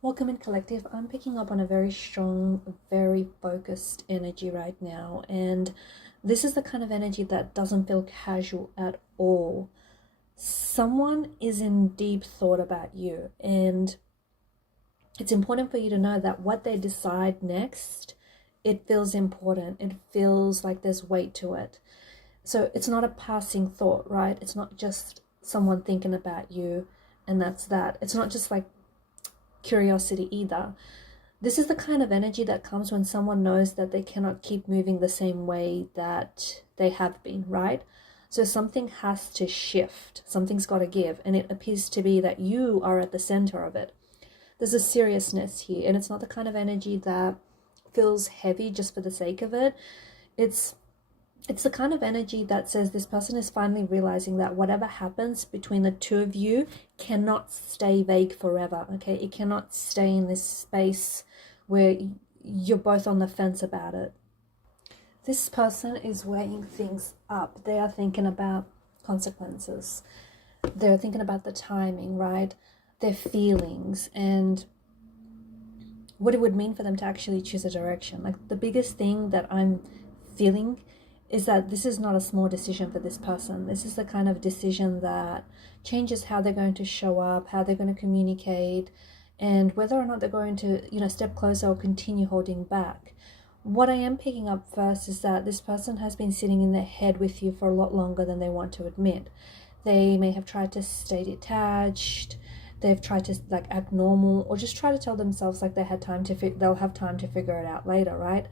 Welcome in collective. I'm picking up on a very strong, very focused energy right now. And this is the kind of energy that doesn't feel casual at all. Someone is in deep thought about you. And it's important for you to know that what they decide next, it feels important. It feels like there's weight to it. So it's not a passing thought, right? It's not just someone thinking about you and that's that. It's not just like curiosity either. This is the kind of energy that comes when someone knows that they cannot keep moving the same way that they have been, right? So something has to shift, something's got to give, and it appears to be that you are at the center of it. There's a seriousness here, and it's not the kind of energy that feels heavy just for the sake of it. It's it's the kind of energy that says this person is finally realizing that whatever happens between the two of you cannot stay vague forever, okay? It cannot stay in this space where you're both on the fence about it. This person is weighing things up. They are thinking about consequences. They're thinking about the timing, right? Their feelings and what it would mean for them to actually choose a direction. Like the biggest thing that I'm feeling is that this is not a small decision for this person. This is the kind of decision that changes how they're going to show up, how they're going to communicate, and whether or not they're going to, step closer or continue holding back. What I am picking up first is that this person has been sitting in their head with you for a lot longer than they want to admit. They may have tried to stay detached, they've tried to act normal, or just try to tell themselves like they'll have time to figure it out later, right?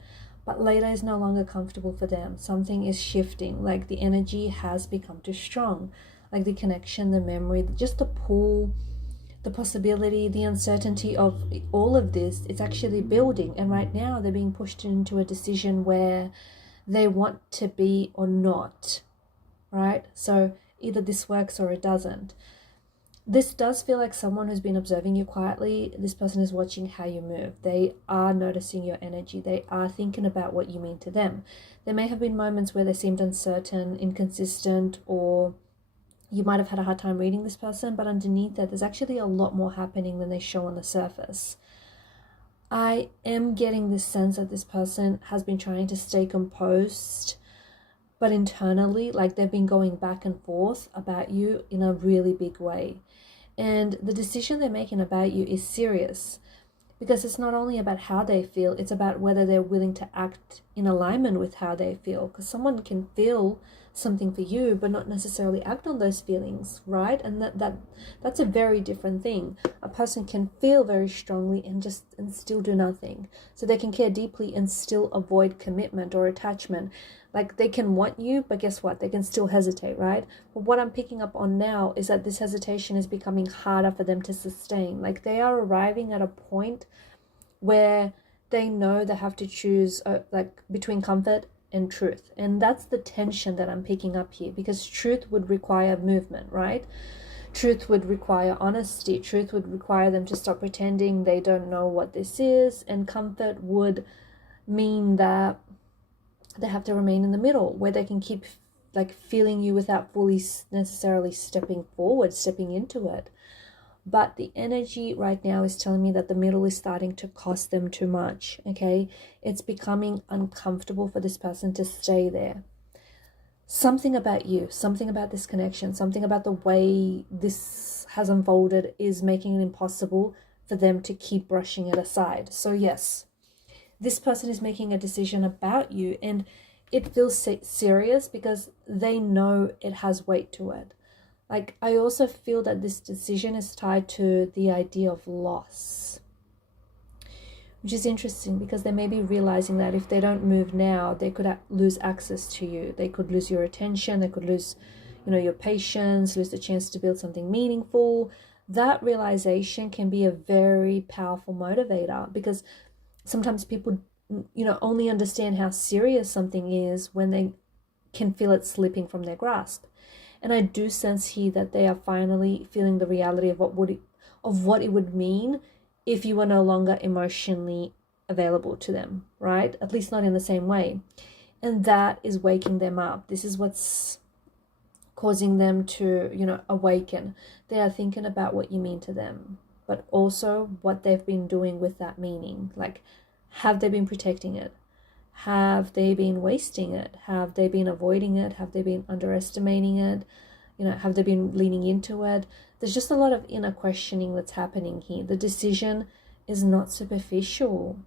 But later is no longer comfortable for them. Something is shifting, like the energy has become too strong, like the connection, the memory, just the pull, the possibility, the uncertainty of all of this, it's actually building. And right now they're being pushed into a decision where they want to be or not, right? So either this works or it doesn't. This does feel like someone who's been observing you quietly. This person is watching how you move. They are noticing your energy. They are thinking about what you mean to them. There may have been moments where they seemed uncertain, inconsistent, or you might have had a hard time reading this person, but underneath that, there's actually a lot more happening than they show on the surface. I am getting this sense that this person has been trying to stay composed, but internally, like they've been going back and forth about you in a really big way. And the decision they're making about you is serious because it's not only about how they feel, it's about whether they're willing to act in alignment with how they feel. Because someone can feel something for you but not necessarily act on those feelings, right? And that's a very different thing. A person can feel very strongly and still do nothing. So they can care deeply and still avoid commitment or attachment. Like they can want you, but guess what? They can still hesitate, right? But what I'm picking up on now is that this hesitation is becoming harder for them to sustain. Like they are arriving at a point where they know they have to choose between comfort and truth. And that's the tension that I'm picking up here, because truth would require movement, right? Truth would require honesty. Truth would require them to stop pretending they don't know what this is. And comfort would mean that they have to remain in the middle where they can keep feeling you without fully necessarily stepping forward, stepping into it. But the energy right now is telling me that the middle is starting to cost them too much, okay? It's becoming uncomfortable for this person to stay there. Something about you, something about this connection, something about the way this has unfolded is making it impossible for them to keep brushing it aside. So yes, this person is making a decision about you, and it feels serious because they know it has weight to it. Like, I also feel that this decision is tied to the idea of loss, which is interesting because they may be realizing that if they don't move now, they could lose access to you. They could lose your attention. They could lose, your patience, lose the chance to build something meaningful. That realization can be a very powerful motivator because sometimes people, only understand how serious something is when they can feel it slipping from their grasp. And I do sense here that they are finally feeling the reality of what it would mean if you were no longer emotionally available to them, right? At least not in the same way. And that is waking them up. This is what's causing them to, awaken. They are thinking about what you mean to them. but also what they've been doing with that meaning. Like, have they been protecting it? Have they been wasting it? Have they been avoiding it? Have they been underestimating it? Have they been leaning into it? There's just a lot of inner questioning that's happening here. The decision is not superficial.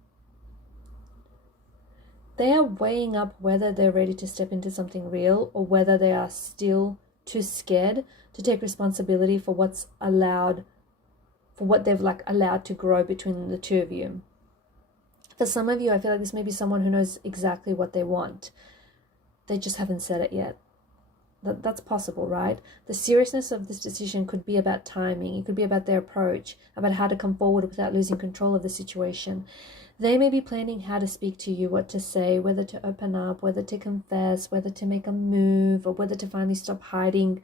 They are weighing up whether they're ready to step into something real or whether they are still too scared to take responsibility for what's allowed, for what they've allowed to grow between the two of you. For some of you, I feel like this may be someone who knows exactly what they want. They just haven't said it yet. That's possible, right? The seriousness of this decision could be about timing. It could be about their approach, about how to come forward without losing control of the situation. They may be planning how to speak to you, what to say, whether to open up, whether to confess, whether to make a move, or whether to finally stop hiding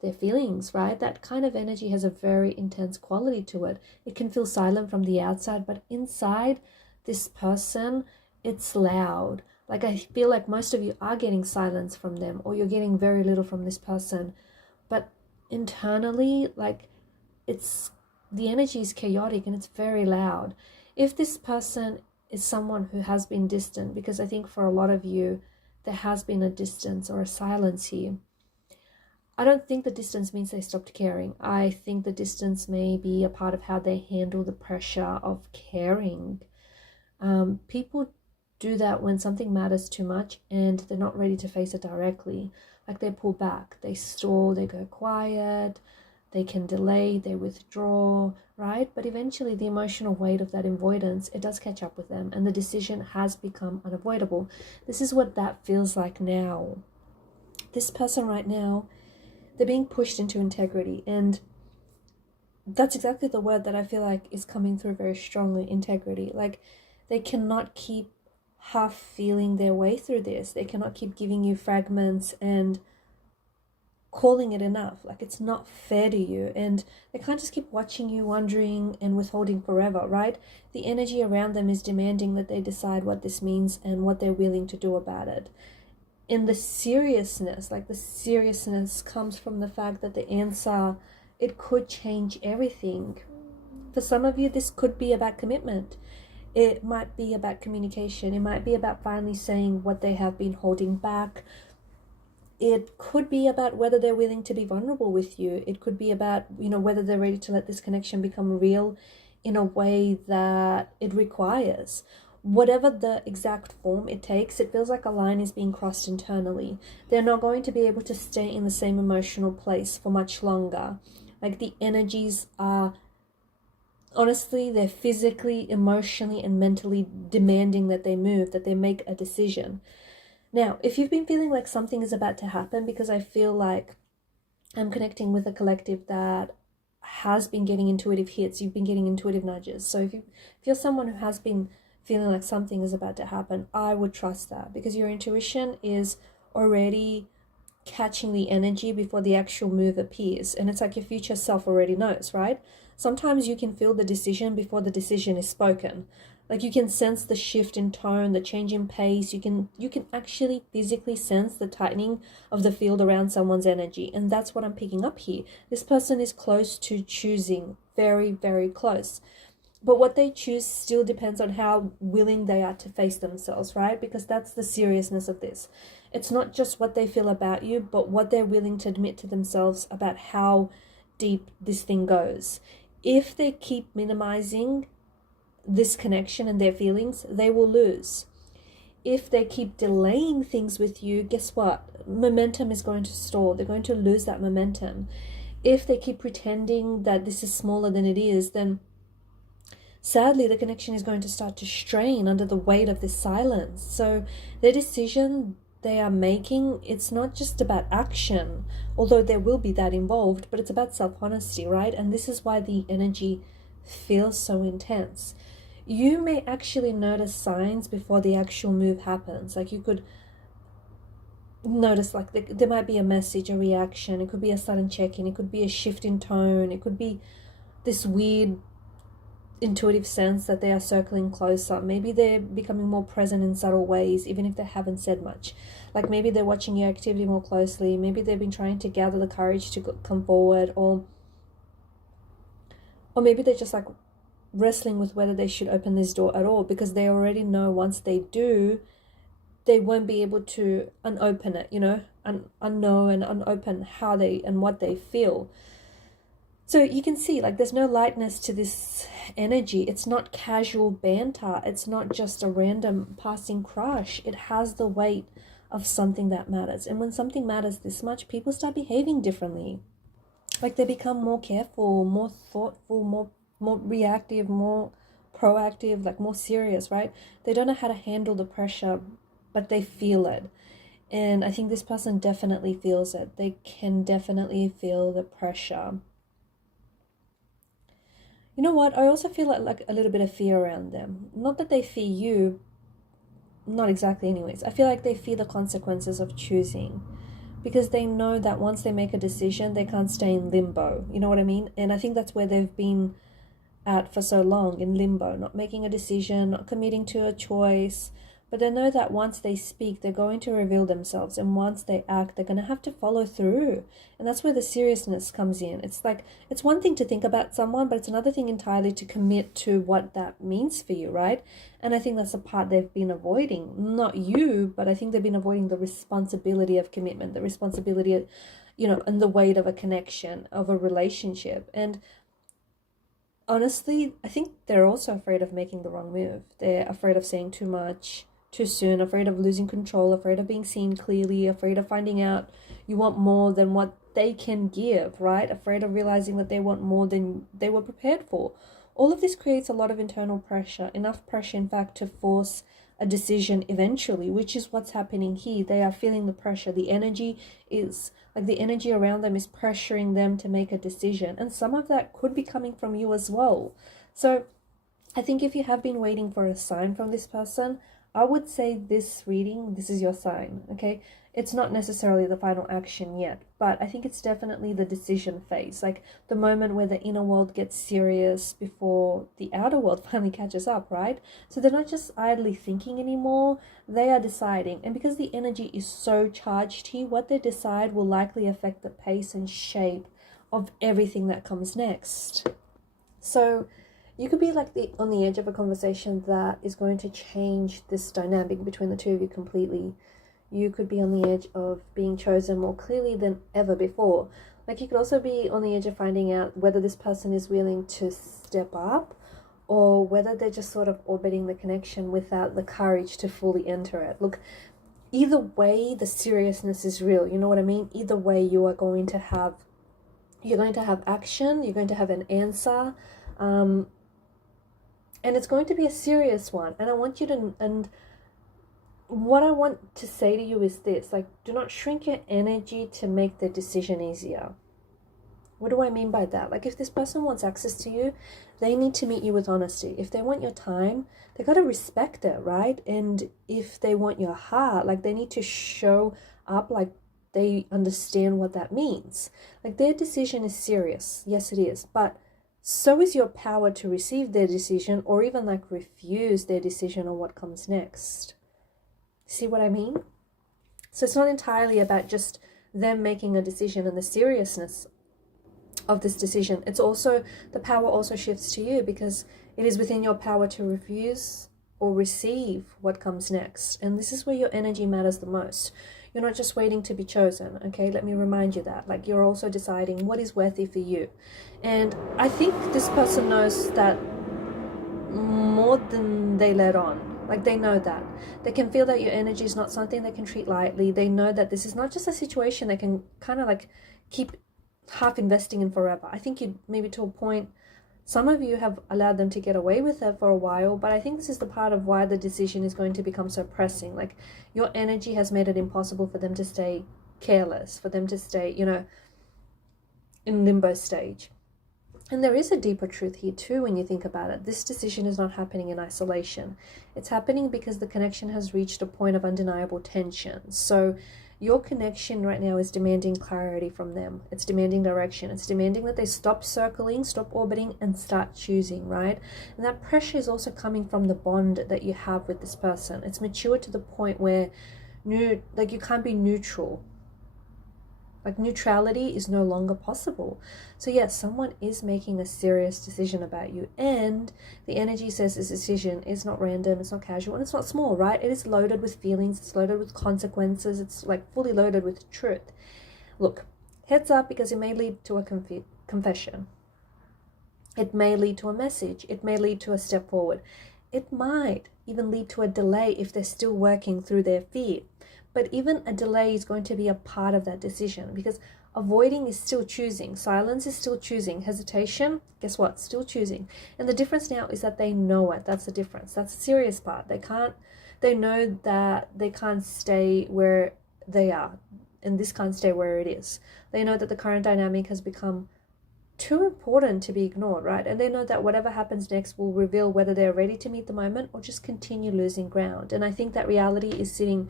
their feelings, right? That kind of energy has a very intense quality to it. It can feel silent from the outside, but inside this person, it's loud. Like, I feel like most of you are getting silence from them, or you're getting very little from this person. But internally, the energy is chaotic and it's very loud. If this person is someone who has been distant, because I think for a lot of you, there has been a distance or a silence here. I don't think the distance means they stopped caring. I think the distance may be a part of how they handle the pressure of caring. People do that when something matters too much and they're not ready to face it directly. Like, they pull back, they stall, they go quiet, they can delay, they withdraw, right? But eventually the emotional weight of that avoidance, it does catch up with them and the decision has become unavoidable. This is what that feels like now. This person right now, they're being pushed into integrity, and that's exactly the word that I feel like is coming through very strongly, integrity. Like, they cannot keep half feeling their way through this. They cannot keep giving you fragments and calling it enough. Like, it's not fair to you, and they can't just keep watching you, wondering and withholding forever, right? The energy around them is demanding that they decide what this means and what they're willing to do about it. And the seriousness comes from the fact that the answer, it could change everything. For some of you, this could be about commitment. It might be about communication. It might be about finally saying what they have been holding back. It could be about whether they're willing to be vulnerable with you. It could be about, whether they're ready to let this connection become real in a way that it requires. Whatever the exact form it takes, it feels like a line is being crossed internally. They're not going to be able to stay in the same emotional place for much longer. Like, the energies are, honestly, they're physically, emotionally, and mentally demanding that they move, that they make a decision. Now, if you've been feeling like something is about to happen, because I feel like I'm connecting with a collective that has been getting intuitive hits, you've been getting intuitive nudges. So if you're someone who has been feeling like something is about to happen, I would trust that, because your intuition is already catching the energy before the actual move appears. And it's like your future self already knows, right? Sometimes you can feel the decision before the decision is spoken. Like, you can sense the shift in tone, the change in pace. You can actually physically sense the tightening of the field around someone's energy. And that's what I'm picking up here. This person is close to choosing, very, very close. But what they choose still depends on how willing they are to face themselves, right? Because that's the seriousness of this. It's not just what they feel about you, but what they're willing to admit to themselves about how deep this thing goes. If they keep minimizing this connection and their feelings, they will lose. If they keep delaying things with you, guess what? Momentum is going to stall. They're going to lose that momentum. If they keep pretending that this is smaller than it is, then sadly, the connection is going to start to strain under the weight of this silence. So their decision they are making, it's not just about action, although there will be that involved, but it's about self-honesty, right? And this is why the energy feels so intense. You may actually notice signs before the actual move happens. Like, you could notice, like, there might be a message, a reaction. It could be a sudden check-in. It could be a shift in tone. It could be this weird intuitive sense that they are circling closer. Maybe they're becoming more present in subtle ways, even if they haven't said much. Like, maybe they're watching your activity more closely. Maybe they've been trying to gather the courage to come forward, or Or maybe they're just like wrestling with whether they should open this door at all, because they already know once they do, they won't be able to unopen it, unknow and unopen how they and what they feel. So you can see, like, there's no lightness to this energy. It's not casual banter. It's not just a random passing crush. It has the weight of something that matters. And when something matters this much, people start behaving differently. Like, they become more careful, more thoughtful, more reactive, more proactive, like more serious, right? They don't know how to handle the pressure, but they feel it. And I think this person definitely feels it. They can definitely feel the pressure. You know what? I also feel like a little bit of fear around them. Not that they fear you, not exactly anyways. I feel like they fear the consequences of choosing, because they know that once they make a decision, they can't stay in limbo. You know what I mean? And I think that's where they've been at for so long, in limbo, not making a decision, not committing to a choice. But they know that once they speak, they're going to reveal themselves. And once they act, they're going to have to follow through. And that's where the seriousness comes in. It's like, it's one thing to think about someone, but it's another thing entirely to commit to what that means for you, right? And I think that's the part they've been avoiding. Not you, but I think they've been avoiding the responsibility of commitment, the responsibility of, and the weight of a connection, of a relationship. And honestly, I think they're also afraid of making the wrong move. They're afraid of saying too much too soon, afraid of losing control, afraid of being seen clearly, afraid of finding out you want more than what they can give, right? Afraid of realizing that they want more than they were prepared for. All of this creates a lot of internal pressure, enough pressure, in fact, to force a decision eventually, which is what's happening here. They are feeling the pressure. The energy around them is pressuring them to make a decision. And some of that could be coming from you as well. So I think if you have been waiting for a sign from this person, I would say this reading, this is your sign, okay? It's not necessarily the final action yet, but I think it's definitely the decision phase, like the moment where the inner world gets serious before the outer world finally catches up, right? So they're not just idly thinking anymore, they are deciding. And because the energy is so charged here, what they decide will likely affect the pace and shape of everything that comes next. So you could be like on the edge of a conversation that is going to change this dynamic between the two of you completely. You could be on the edge of being chosen more clearly than ever before. Like, you could also be on the edge of finding out whether this person is willing to step up, or whether they're just sort of orbiting the connection without the courage to fully enter it. Look, either way, the seriousness is real. You know what I mean? Either way, you're going to have action. You're going to have an answer. And it's going to be a serious one. And I want you to, and what I want to say to you is this, like, do not shrink your energy to make the decision easier. What do I mean by that? Like, if this person wants access to you, they need to meet you with honesty. If they want your time, they got to respect it, right? And if they want your heart, like, they need to show up like they understand what that means. Like, their decision is serious. Yes, it is. But so is your power to receive their decision, or even like refuse their decision on what comes next. See what I mean? So it's not entirely about just them making a decision and the seriousness of this decision. It's also, the power also shifts to you, because it is within your power to refuse or receive what comes next. And this is where your energy matters the most. You're not just waiting to be chosen, okay? Let me remind you that. Like, you're also deciding what is worthy for you. And I think this person knows that more than they let on. Like, they know that. They can feel that your energy is not something they can treat lightly. They know that this is not just a situation they can kind of like keep half investing in forever. I think you maybe to a point, some of you have allowed them to get away with it for a while, but I think this is the part of why the decision is going to become so pressing. Like, your energy has made it impossible for them to stay careless, for them to stay, in limbo stage. And there is a deeper truth here too when you think about it. This decision is not happening in isolation. It's happening because the connection has reached a point of undeniable tension. So your connection right now is demanding clarity from them. It's demanding direction. It's demanding that they stop circling, stop orbiting, and start choosing, right? And that pressure is also coming from the bond that you have with this person. It's mature to the point where you can't be neutral. Like neutrality is no longer possible. So yes, someone is making a serious decision about you, and the energy says this decision is not random, it's not casual, and it's not small, right? It is loaded with feelings, it's loaded with consequences, it's like fully loaded with truth. Look, heads up, because it may lead to a confession. It may lead to a message. It may lead to a step forward. It might even lead to a delay if they're still working through their fear. But even a delay is going to be a part of that decision, because avoiding is still choosing. Silence is still choosing. Hesitation, guess what? Still choosing. And the difference now is that they know it. That's the difference. That's the serious part. They know that they can't stay where they are, and this can't stay where it is. They know that the current dynamic has become too important to be ignored, right? And they know that whatever happens next will reveal whether they're ready to meet the moment or just continue losing ground. And I think that reality is sitting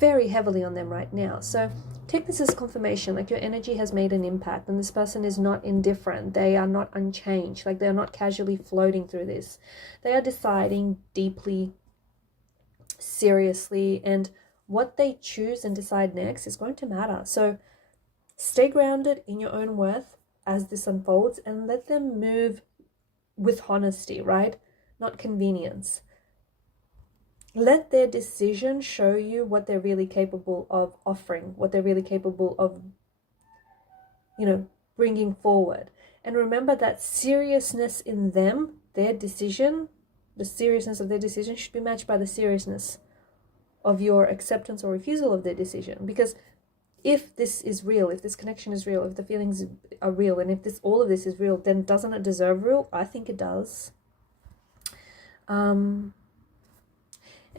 very heavily on them right now. So take this as confirmation, like your energy has made an impact, and this person is not indifferent. They are not unchanged. Like they're not casually floating through this. They are deciding deeply, seriously, and what they choose and decide next is going to matter. So stay grounded in your own worth as this unfolds, and let them move with honesty, right? Not convenience. Let their decision show you what they're really capable of offering, what they're really capable of, bringing forward. And remember that seriousness in them, their decision, the seriousness of their decision should be matched by the seriousness of your acceptance or refusal of their decision. Because if this is real, if this connection is real, if the feelings are real, and if all of this is real, then doesn't it deserve real? I think it does. And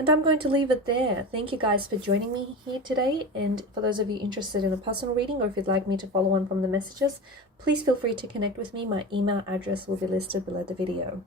I'm going to leave it there. Thank you guys for joining me here today. And for those of you interested in a personal reading, or if you'd like me to follow on from the messages, please feel free to connect with me. My email address will be listed below the video.